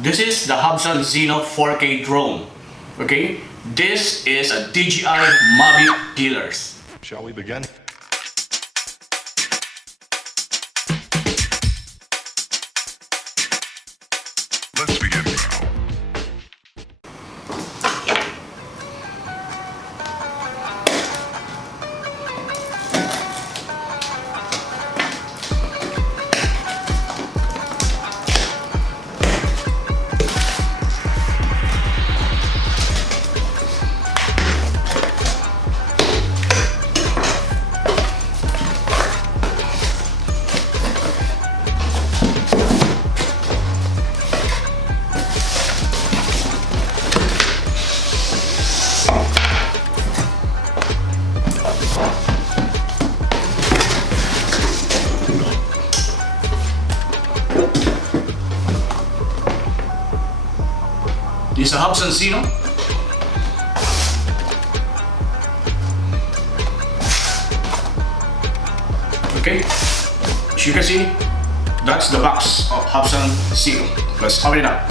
This is the Hubsan ZINO 4K drone. Okay, this is a DJI Mavic killers. Shall we begin? Let's begin now. This is a Hubsan ZINO. Okay, as you can see, that's the box of Hubsan ZINO. Let's open it up.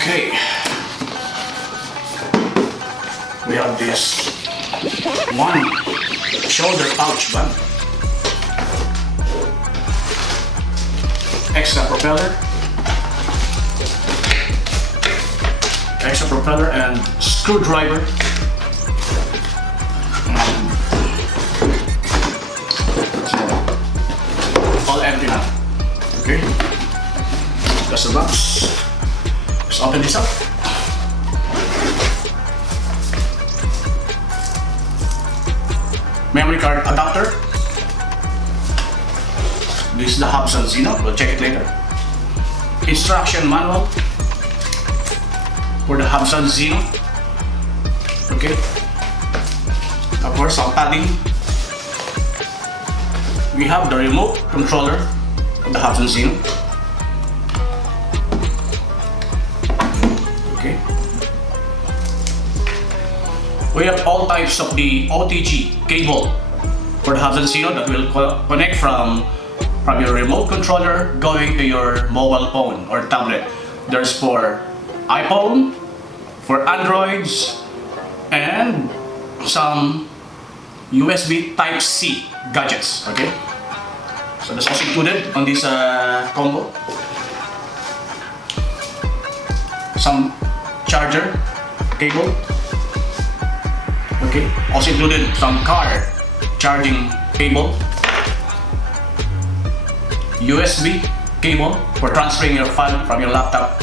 Okay, we have this one shoulder pouch bag. Extra propeller and screwdriver. All empty now. Okay, that's the box. Let's open this up. Memory card adapter. This is the Hubsan ZINO, we'll check it later. Instruction manual for the Hubsan ZINO. Okay. Of course, some padding. We have the remote controller of the Hubsan ZINO. Okay. We have all types of the OTG cable for the Hubsan ZINO that will connect from your remote controller going to your mobile phone or tablet. There's for iPhone, for Androids, and some USB Type-C gadgets. Okay, so that's also included on this combo. Some charger cable. Okay, also included some car charging cable. USB cable for transferring your file from your laptop.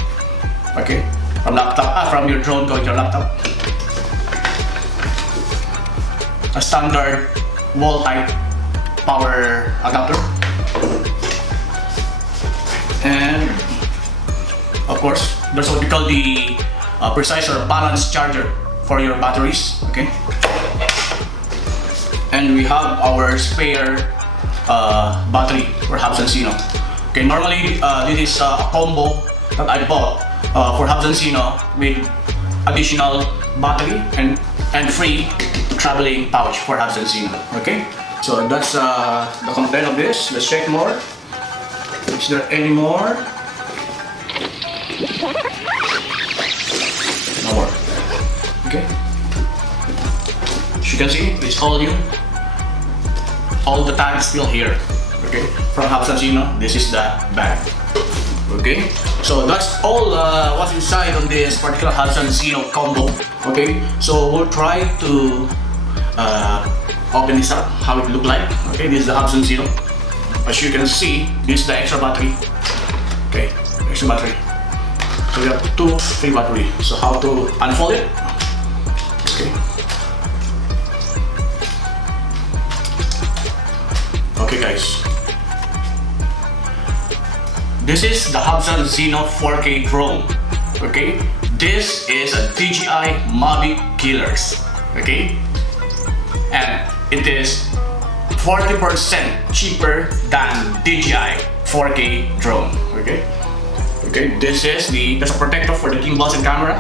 Okay, from your drone going to your laptop. A standard wall type power adapter, and of course there's what we call the precise or balanced charger for your batteries. Okay, and we have our spare battery for Hubsan ZINO. Okay, normally this is a combo that I bought for Hubsan ZINO with additional battery and free traveling pouch for Hubsan ZINO. Okay, so that's the content of this. Let's check more. Is there any more? No more. Okay, as you can see, it's all new. All the tags still here. Okay, from Hubsan ZINO, this is the bag. Okay, so that's all what's inside on this particular Hubsan ZINO combo. Okay, so we'll try to open this up, how it look like. Okay, this is the Hubsan ZINO. As you can see, this is the extra battery. Okay, extra battery. So we have two free battery. So how to unfold it? Okay. Okay guys, this is the Hubsan ZINO 4K drone. Okay, this is a DJI Mavic killers. Okay, and it is 40% cheaper than DJI 4K drone. Okay, this is there's a protector for the gimbals and camera.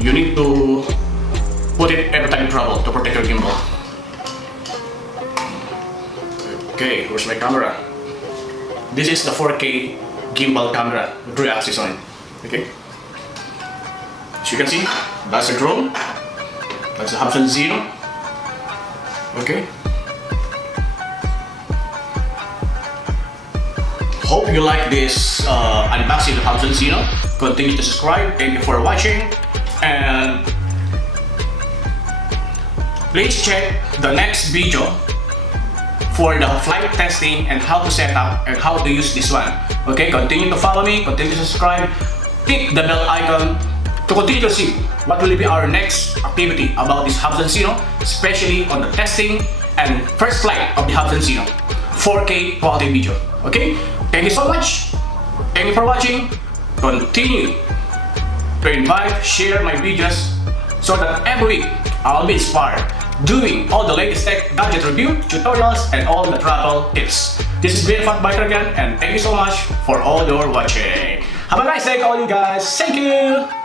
You need to put it every time you travel to protect your gimbal. Okay, where's my camera? This is the 4K gimbal camera with 3 axis on it. Okay. As you can see, that's a drone. That's the Hubsan ZINO. Okay. Hope you like this unboxing of Hubsan ZINO. Continue to subscribe. Thank you for watching. And please check the next video for the flight testing and how to set up and how to use this one. Okay, continue to follow me, continue to subscribe, click the bell icon to continue to see what will be our next activity about this Hubsan ZINO, especially on the testing and first flight of the Hubsan ZINO 4K quality video. Okay, thank you so much. Thank you for watching. Continue to invite, share my videos so that every week I'll be inspired doing all the latest tech gadget review, tutorials, and all the travel tips. This is VNfatBIKER again, and thank you so much for all your watching. Have a nice day, all you guys. Thank you.